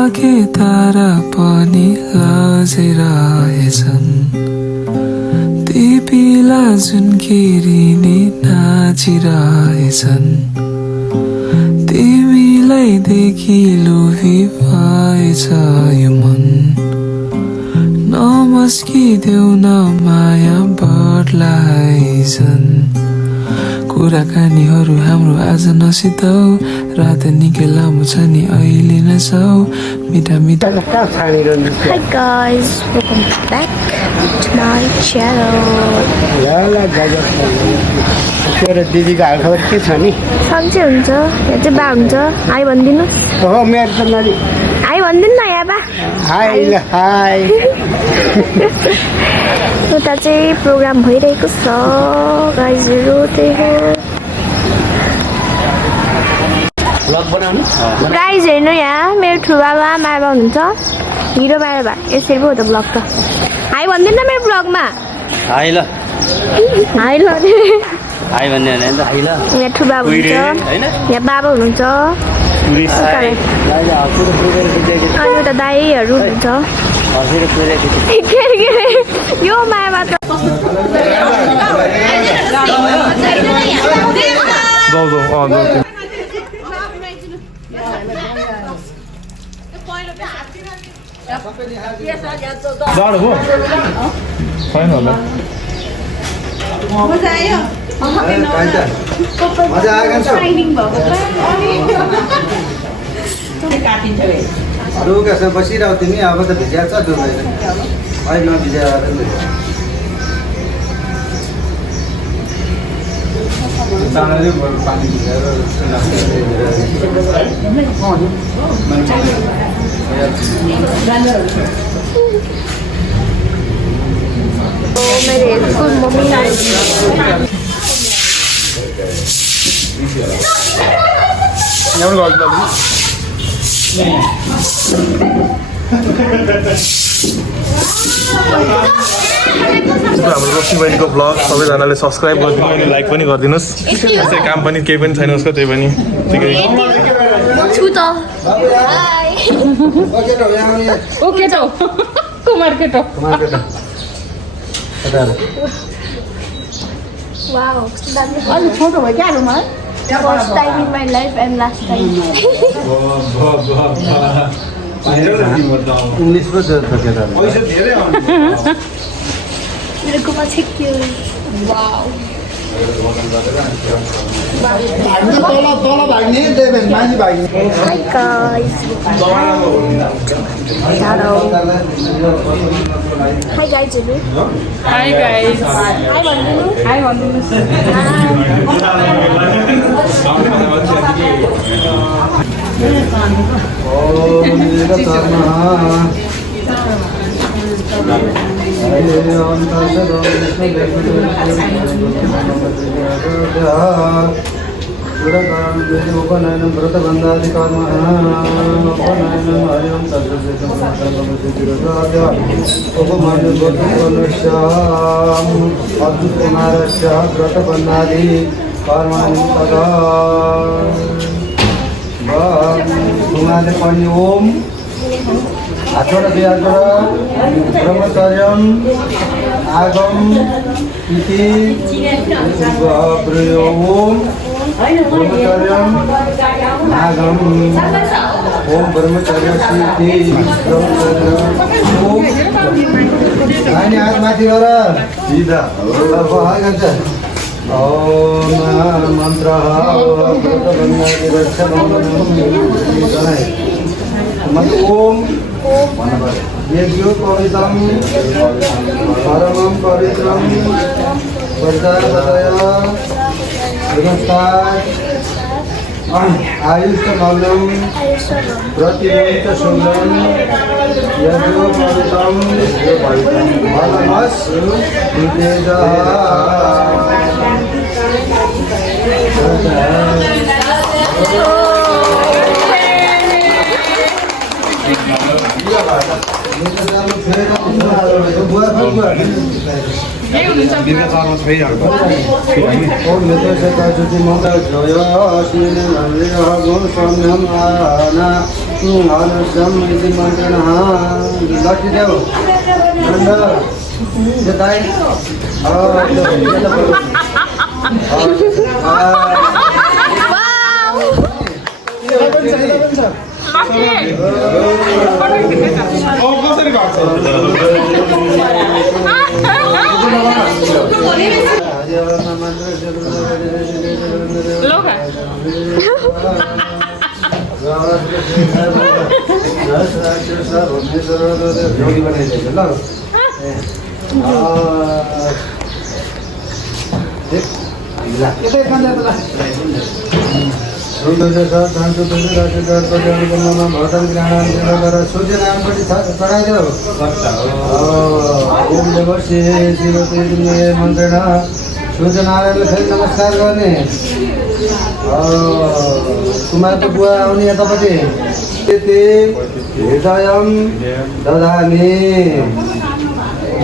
लागे तारा पनि लजिरहेछन् ती पिला जुन किरिनी नाचिरहेछन् तिमीलाई देखि लोभी भएछ यो मन नमस्किदेऊ न माया बढ्लाइछन् कुराकानीहरू हाम्रो आज नसिताऊ रात निकै लामो छ नि अहिले नसाऊ मिठा मिठा Hi guys, welcome back to my channel. तेरो दिदीको हालखबर के छ नि? सन्चै हुन्छ, यहाँ चाहिँ बा हुन्छ। हाई भनिदिनु। ओहो मेरो त नानी। हाई भनिदिनु न यहाँ बा। हाई ल हाई। उता चाहिँ प्रोग्राम भइरहेको छ गाइजहरू त्यही हो। गाइज हेर्नु यहाँ मेरो ठुलोबाबा मायाबा हुनुहुन्छ हिरो मायाबा यसरी पो हो त ब्लग त हाई भनिदिनु न मेरो ब्लगमा हाई ल हाई ल हाई भन्ने होइन त हाई ल यहाँ ठुलोबाबा हुनुहुन्छ यहाँ बाबा हुनुहुन्छ अनि उता दाईहरू हुनुहुन्छ यो मायाबा त जाडो हो छैन होला मजा आयो मजा आएको छ लुगासँग बसिरह तिमी अब त भिजा छ दुधै होइन भिजा पानी भिजाएर मेरो हेल्पफुल मम्मी हाम्रो रोशनी बहिनीको ब्लग सबैजनाले सब्सक्राइब गरिदिनु अनि लाइक पनि गरिदिनुहोस् त्यसै काम पनि केही पनि छैन उसको त्यही पनि ठिकै छु त ओके त कुमार केटो वाओ अलि छोटो भयो क्या रुमा first time in my life and last time English पो छ मेरो कुमा छिक्यो wow Hi guys. Hello. Hi guys. Hi guys. Hi Vandanu. Hi Vandanu. उपनयन व्रत बंधाधिकार उपनयन अब्दुल कुमार व्रत बंधाधि कर्माणि तदा उहाँले पनि ओम हातबाट बिहाबाट ब्रह्मचर्यम आगम इति ओम ब्रह्मचर्यम आगम ओम ब्रह्मचर्य सिद्धि ओम अनि हात माथि गर सिधा ओम मन्त्र ओम यज्ञो पवित्रम परमं पवित्रम वर्धापतया आयुष्मग्नं प्रतिमुक्त शुभ्रं यज्ञो पवित्रम फलमस् तेजः इति मन्त्रणः लट्टिदेऊ दण्ड जताई जोगी बनाइदिएको ल मन्त्रण सूर्यनारायणले फेरि नमस्कार गर्ने कुमारको बुवा आउने यतापट्टि हृदयं ददामि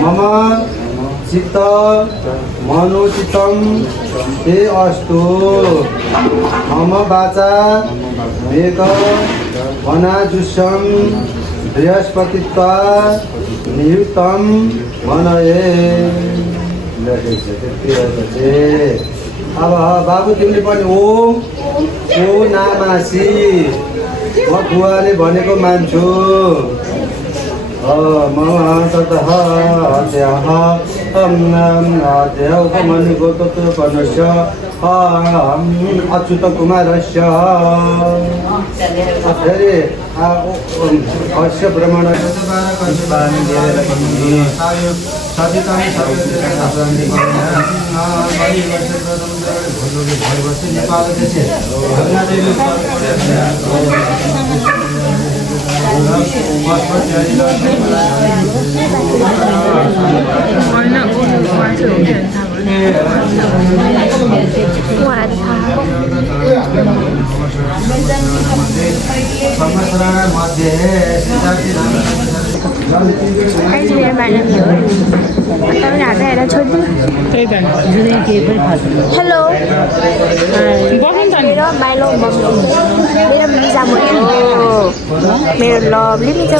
मम चित्त मनोचितं ते अस्तु मम वाचा वेक वनाजुषं बृहस्पतित्वा नियुक्तं मनये। अब बाबु तिमीले पनि ओम ओ नामासी म बुवाले भनेको मान्छु मम ततः अद्यः उपमन्युको तत्त्वपन्नस्य अच्युत कुमारस्य फेरि अस्य भ्रमण हेलो मेरो माइलो बस्नु मेरो मिजा मेरो लभली मिजा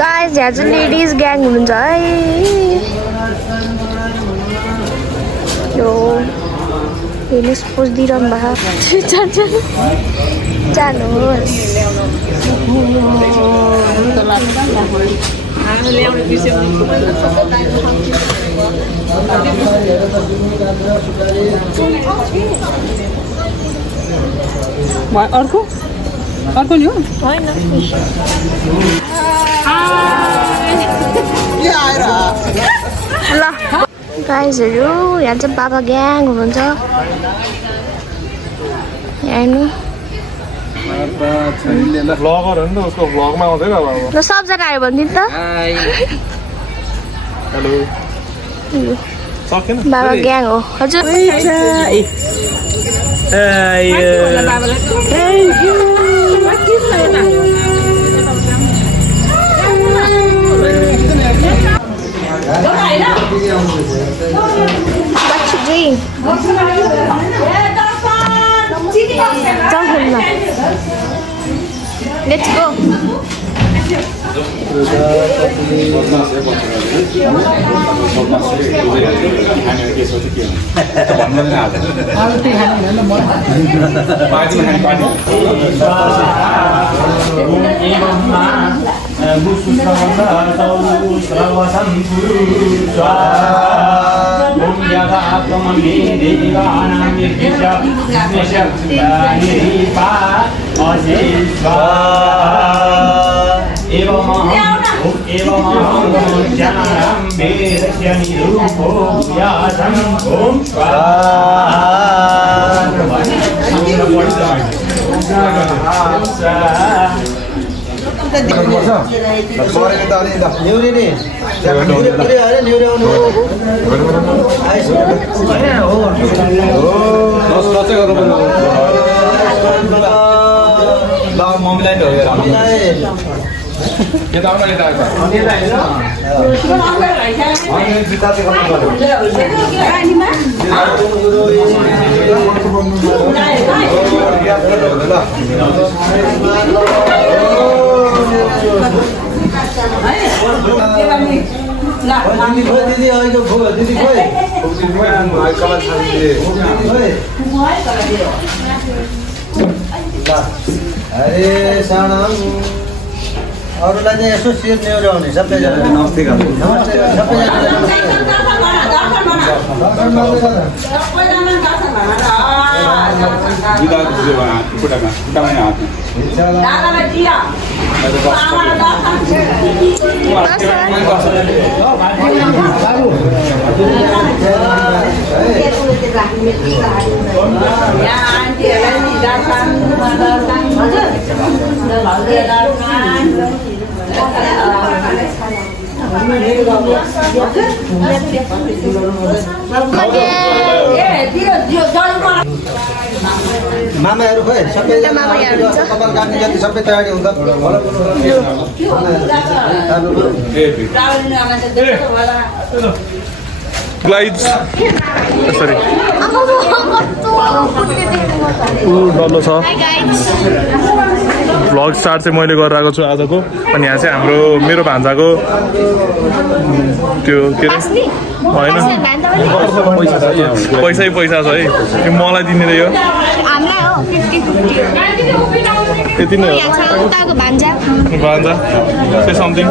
गाइस यहाँ चाहिँ लेडिज ग्याङ हुनुहुन्छ है यो हेर्नुहोस् पोज दिइरहनु भएको जानुहोस् अर्को अर्को नि हो होइन ल गाइजहरू यहाँ चाहिँ बाबा ग्याङ हुनुहुन्छ हेर्नु भ्लगर हो नि त उसको भ्लगमा आउँदैन अब ल सबजना आयो भने त हेलो सकेन बाबा ग्याङ हो हजुर Let's go. दिदी अहिले खो दिदी खोइ अरे सानम अरूलाई चाहिँ यसो सिर न्युराउने सबैजना नमस्ते मामाहरू खोइ सबैजना कपाल काट्ने जति सबै तयारी हुन्छ ग्लाइड्स सरी डल्लो छ भ्लग स्टार्ट चाहिँ मैले गरेर आएको छु आजको अनि यहाँ चाहिँ हाम्रो मेरो भान्जाको त्यो के अरे होइन पैसै पैसा छ है यो मलाई दिने यो यति नै हो भान्जा से समथिङ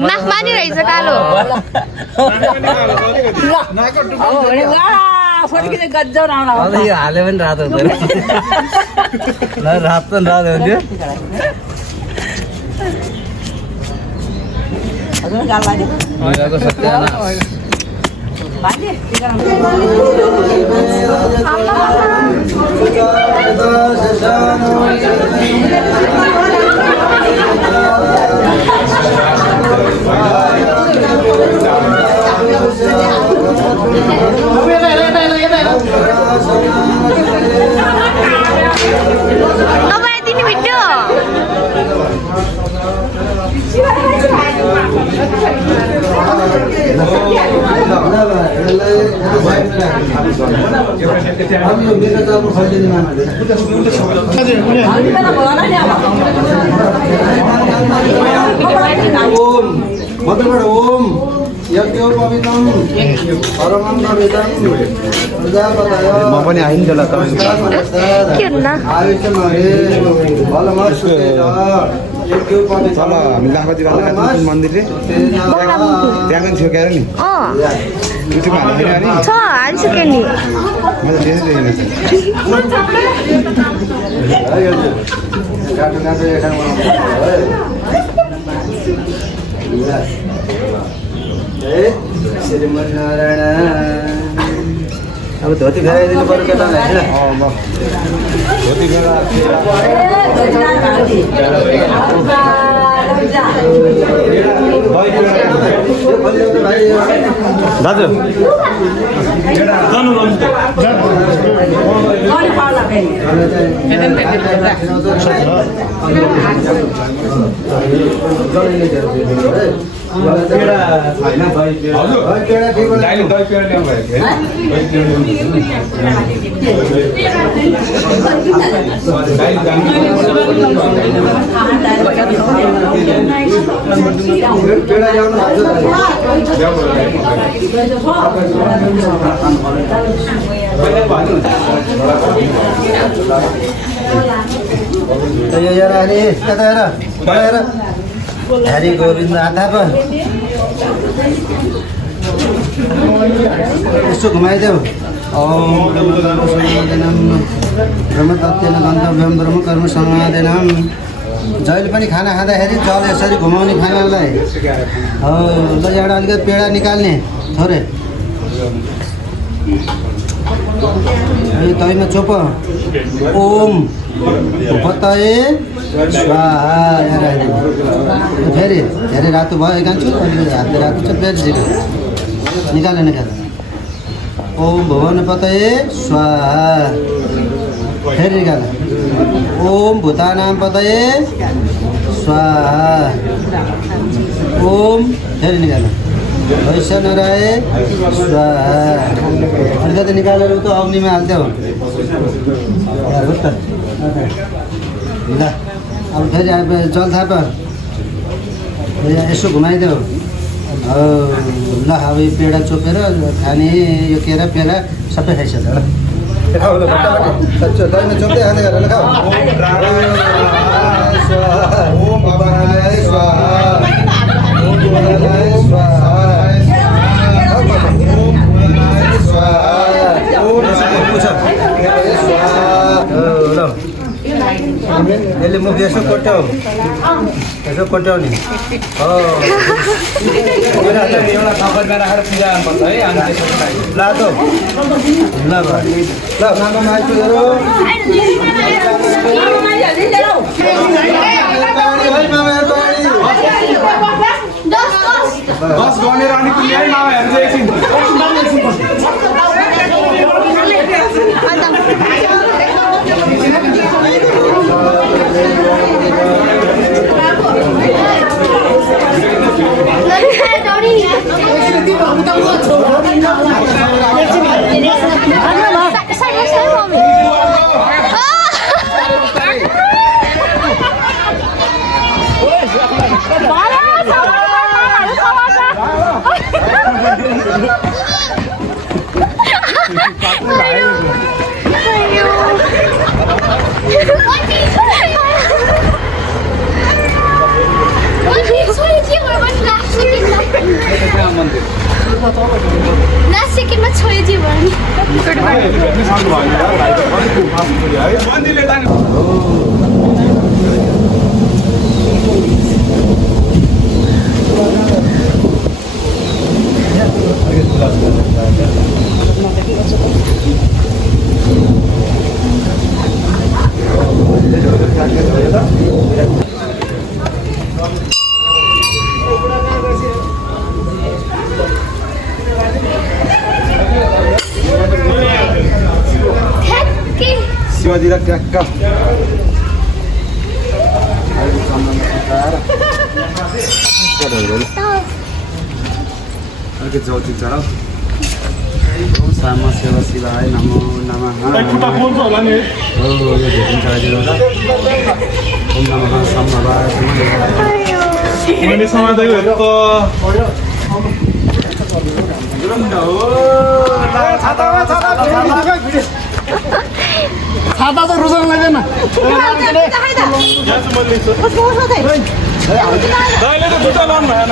नाकमानी रहेछ कालो हाले पनि रातो हुँदैन रातो पनि रातो हुन्थ्यो तपाईँ दिने भिडियो मन्त्रबाट ओम यज्ञोपवीतम परमन्नवेदम प्रजापतय म पनि आइन जला आयुष्यमहे बलमस्तेन यज्ञोपवीतम हामी लामाजी वाला कुन मन्दिर रे त्यहाँ पनि थियो क्यारे नि युट्युबमा हालिदिनु अनि छ हालिसके नि मैले देखेन गाटो गाटो एखानमा श्रीमन्नारायण अब धोती फेराइदिनु पर्यो केटालाई होइन धोती दाजु हरि गोविन्द आधाप यसो घुमाइदेऊ ओम ब्रह्मतत्त्वेन गन्तव्यं ब्रह्मकर्म संवादेनम जहिले पनि खाना खाँदाखेरि जल यसरी घुमाउने खानालाई हो ल एउटा अलिकति पेडा निकाल्ने थोरै तैमा चोप ओम उपतये स्वाहा फेरि धेरै रातो भयो कान्छु अलिकति हातले रातो छ फेरि निकाल ओम भुवनपतये स्वाहा फेरि निकाल ओम भूतानां पतये स्वाहा ओम फेरि निकाल वैश्वनराय स्वाहा अलिकति निकालेर उता अग्निमा हाल्थ्यौ ल अब फेरि जल थाप यसो घुमाइदेऊ ल अब यो पेडा चोपेर खाने यो केरा पेरा सबै खाइसक्यो ल खाऊ ल दहीमा चोप्दै खाँदै गरेर खाऊ ओम भवाय स्वाहा ओम भवाय स्वाहा यसले मुख यसो कोट्याउ नि एउटा कपरमा राखेर पूजा गर्नुपर्छ है अनि लातो ल मामामा आइपुग्यो बस गनेर अनि कुनै है मामाहरू चाहिँ एकछिन नासिकमा छोयो जीवन शिवाजी र ट्याक्क अलिकति जौती चढाउ ओम सामा सेवा शिवाय नमो नमः हो यो भेट्नु चढाइदिनु होला ओम नमः सम्भवाय मैले समातेको छाता त रुचाउनु लाग्दैन दाइले त जुत्ता लाउनु भएन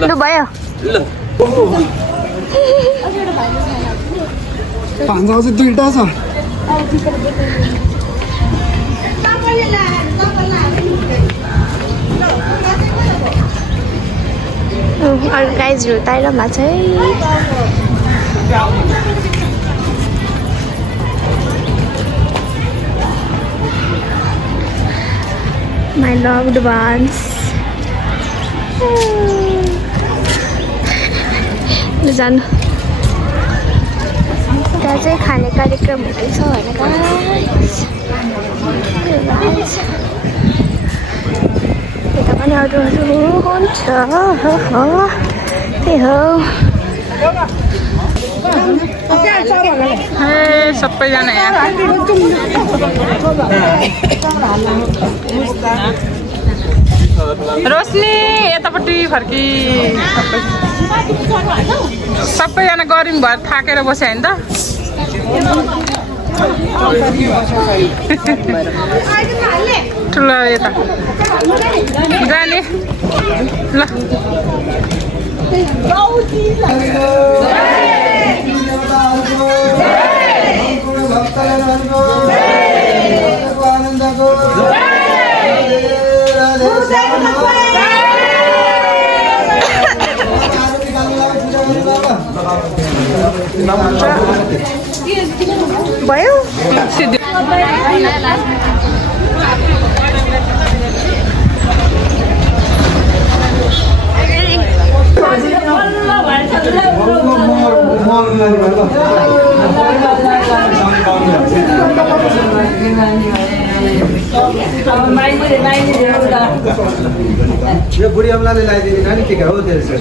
लु भयो पाँच चाहिँ दुईटा छ अरू गाइजहरू ताइरमा छ है My loved ones. जानु त्यहाँ चाहिँ खाने कार्यक्रम हुँदैछ होइन गाइस यता पनि अरूहरू हुन्छ त्यही हो सबैजना यहाँ रोशनी यतापट्टि फर्की सबैजना गऱ्यौँ भएर थाकेर बस्यो होइन त ठुलो यता जाने ल भयो यो बुढी अम्लाले लगाइदिने नानी टिका हो त्यसो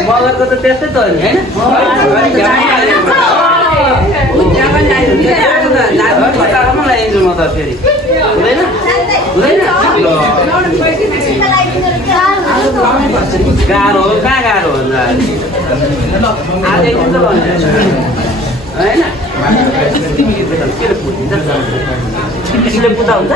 मगरको त त्यस्तै त हो नि लगाइदिन्छु म त फेरि हुँदैन गाह्रो हो कहाँ गाह्रो हो आजै दिन त होइन त्यसले पुता हुन्छ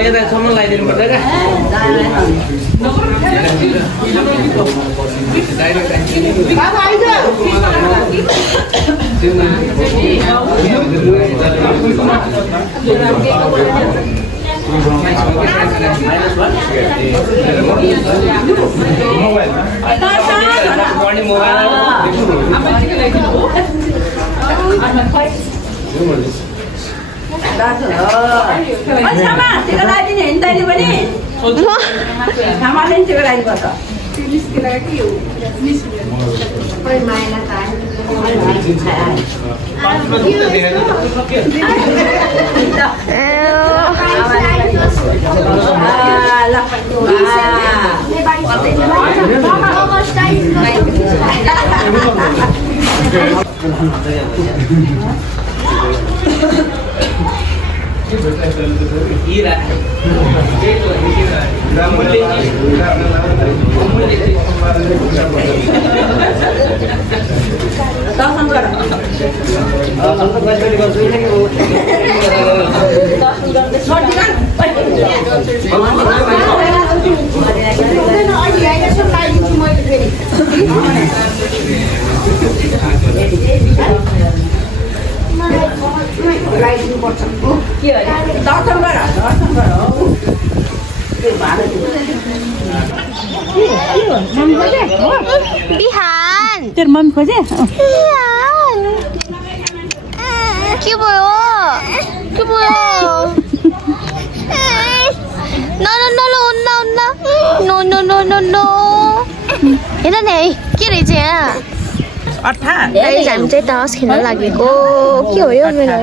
यतासम्म लगाइदिनु पर्छ क्या बिहान तेरो मम्मी खोजे के भयो के भयो no no no no no no no no no no हेर न के रहेछ यहाँ हामी चाहिँ तास खेल्न लागेको के हो यो मेरो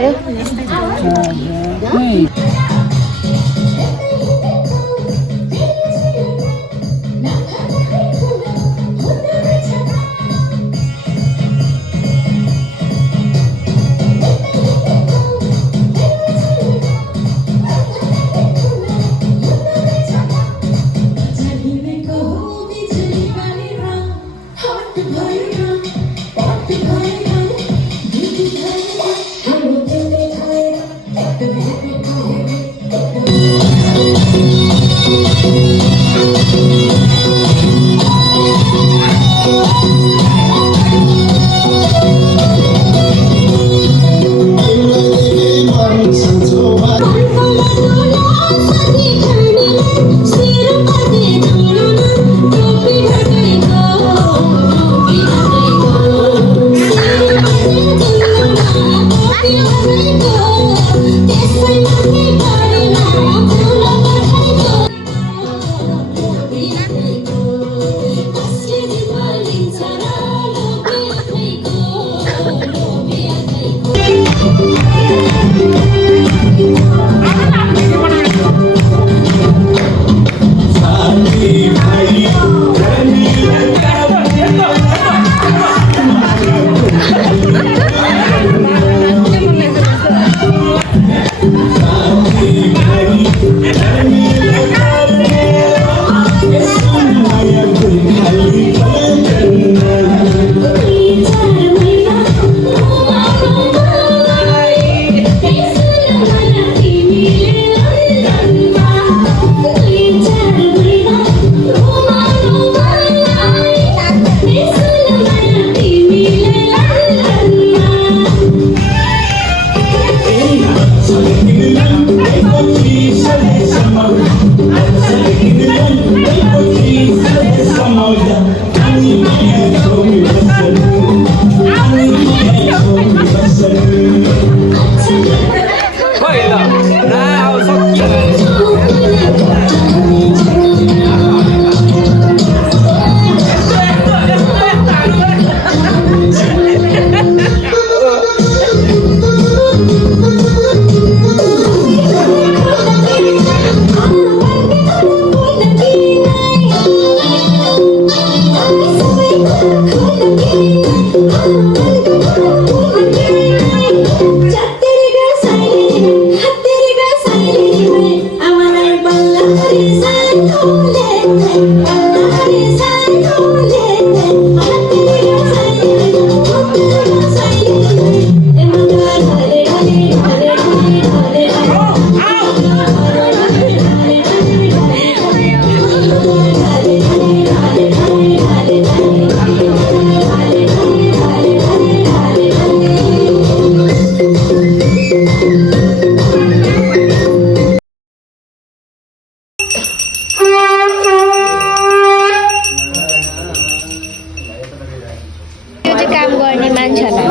काम गर्ने मान्छेलाई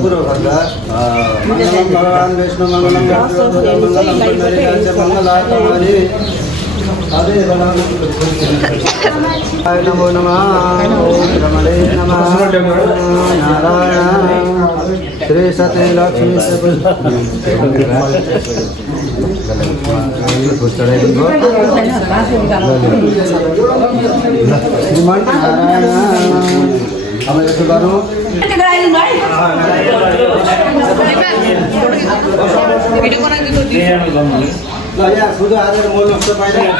पूर्व भगवान विष्णु मंगलम नमो नमः रमणे नमः नारायण श्री सत्य लक्ष्मी अब यसो गरौँ ल यहाँ खुद हालेर मोल्नु त पाइन्छ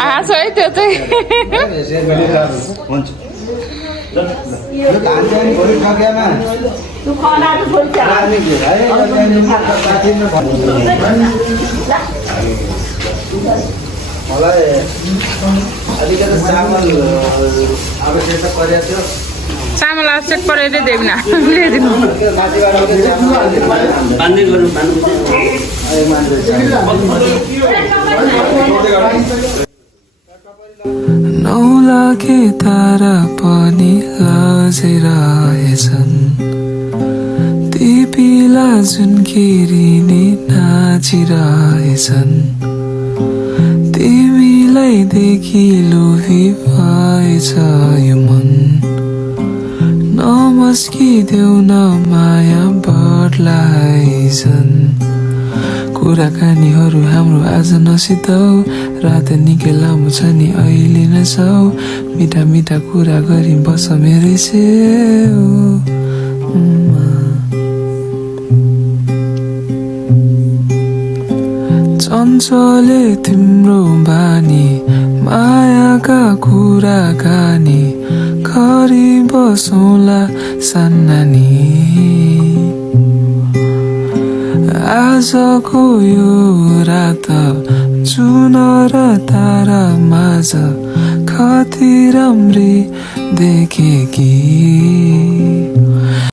हाँसो है त्यो चाहिँ हुन्छ यो लान्छ नि भोलि ठग्यामा लाने के भाइ मलाई अलिकति चामल आवश्यकता परेको थियो चामल आवश्यक परेर देउन ल्याइदिनु बान्दै गरौँ नौलाखे तारा पनि लजेरहेछन् ती पिला जुन किरिनी नाचिरहेछन् तिमीलाई देखि लोभी भएछ यो मन नमस्किदेऊ न माया बढ्लाइछन् कुराकानीहरू हाम्रो आज नसिताऊ रात निकै लामो छ नि अहिले नै जाऊ मिठा मिठा कुरा गरी बस मेरै छेउमा चञ्चले तिम्रो बानी मायाका कुराकानी गरी बसौँला सान्नानी आजको यो रात जुन र तारा माझ कति राम्री देखे कि